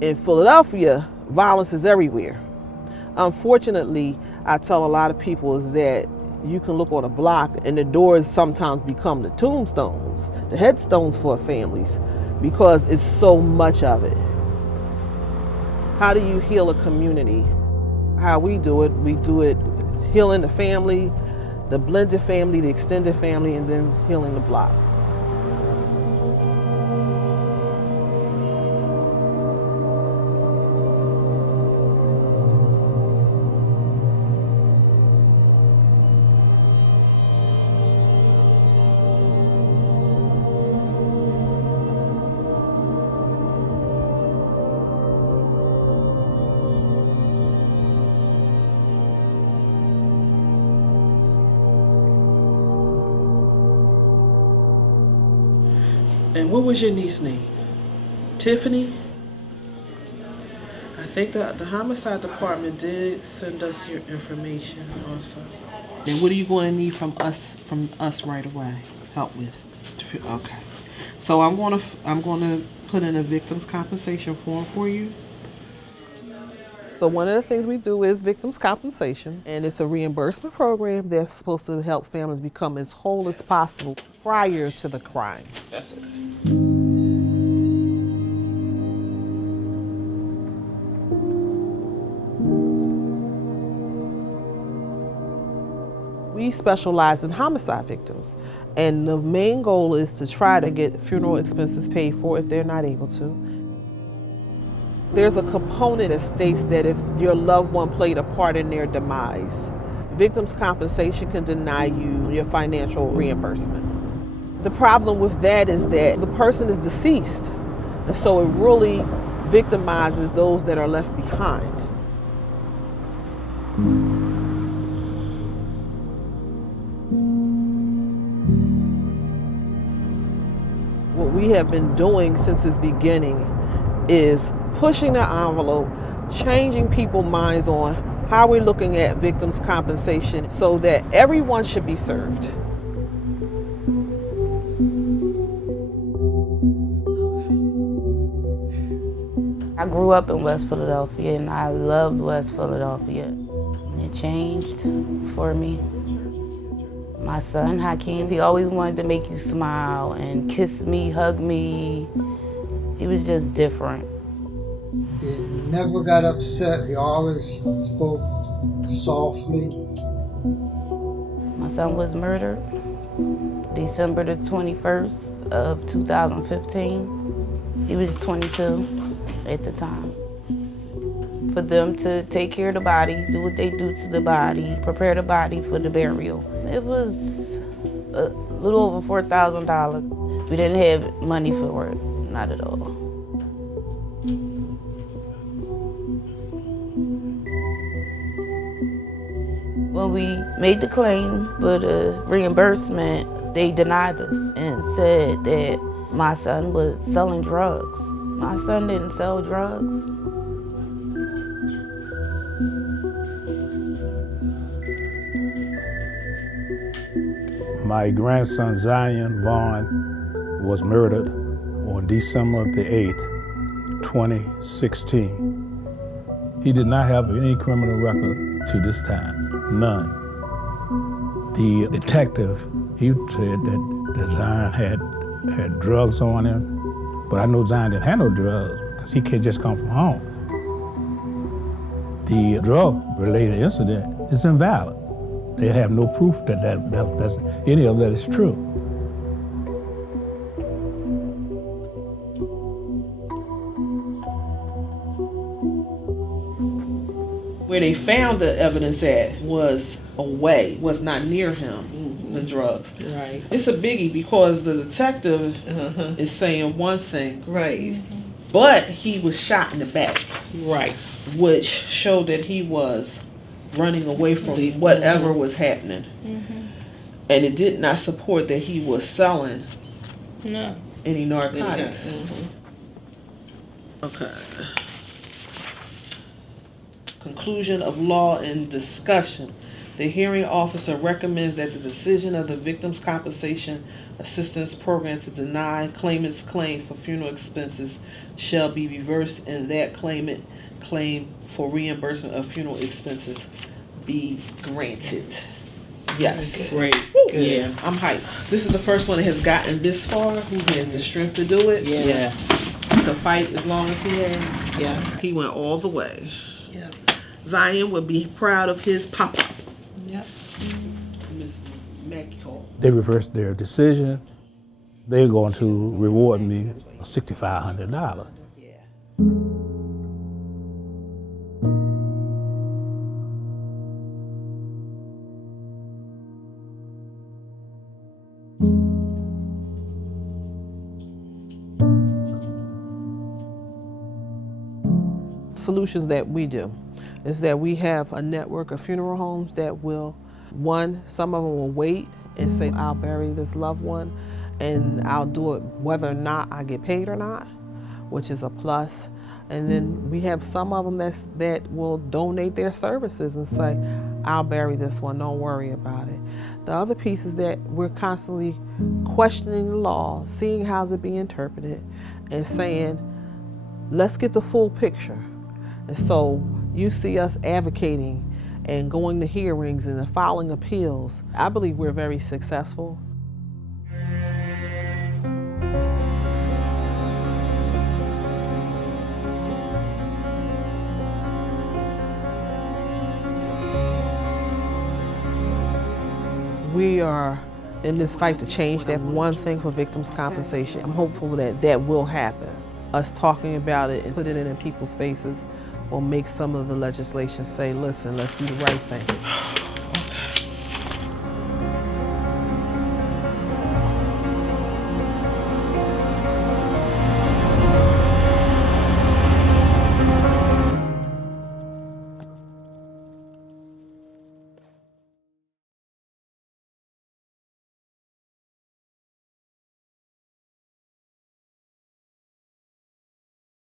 In Philadelphia, violence is everywhere. Unfortunately, I tell a lot of people is that you can look on a block and the doors sometimes become the tombstones, the headstones for families, because it's so much of it. How do you heal a community? How we do it healing the family, the blended family, the extended family, and then healing the block. And what was your niece's name? Tiffany? I think the homicide department did send us your information also. And what are you going to need from us right away? Help with? Okay. So I'm going to put in a victim's compensation form for you. So one of the things we do is victims compensation, and it's a reimbursement program that's supposed to help families become as whole as possible prior to the crime. That's it. We specialize in homicide victims, and the main goal is to try to get funeral expenses paid for if they're not able to. There's a component that states that if your loved one played a part in their demise, victims' compensation can deny you your financial reimbursement. The problem with that is that the person is deceased, and so it really victimizes those that are left behind. What we have been doing since its beginning is pushing the envelope, changing people's minds on how we're looking at victims' compensation so that everyone should be served. I grew up in West Philadelphia and I loved West Philadelphia. It changed for me. My son, Hakeem, he always wanted to make you smile and kiss me, hug me. He was just different. He never got upset. He always spoke softly. My son was murdered December the 21st of 2015. He was 22 at the time. For them to take care of the body, do what they do to the body, prepare the body for the burial. It was a little over $4,000. We didn't have money for it, not at all. When we made the claim for the reimbursement, they denied us and said that my son was selling drugs. My son didn't sell drugs. My grandson, Zion Vaughn, was murdered on December the 8th, 2016. He did not have any criminal record to this time, none. The detective, he said that Zion had drugs on him, but I know Zion didn't have no drugs because he can't just come from home. The drug-related incident is invalid. They have no proof that any of that is true. Where they found the evidence at was away, was not near him, the drugs. Right. It's a biggie because the detective is saying one thing, Right. but he was shot in the back, Right. which showed that he was running away from whatever was happening. And it did not support that he was selling No. any narcotics. Okay. Conclusion of law and discussion. The hearing officer recommends that the decision of the victim's compensation assistance program to deny claimant's claim for funeral expenses shall be reversed and that claimant claim for reimbursement of funeral expenses be granted. Yes. Great. Yeah. I'm hyped. This is the first one that has gotten this far, who has the strength to do it, Yeah. to fight as long as he has. Yeah. He went all the way. Yep. Zion would be proud of his papa. Yep. Miss Maggie Cole. They reversed their decision. They're going to reward me $6,500. Solutions that we do is that we have a network of funeral homes that will, one, some of them will wait and say, I'll bury this loved one and I'll do it whether or not I get paid or not, which is a plus. And then we have some of them that will donate their services and say, I'll bury this one, don't worry about it. The other piece is that we're constantly questioning the law, seeing how's it being interpreted, and saying, let's get the full picture. And so you see us advocating and going to hearings and filing appeals. I believe we're very successful. We are in this fight to change that one thing for victims' compensation. I'm hopeful that that will happen. Us talking about it and put it in people's faces will make some of the legislation say, listen, let's do the right thing.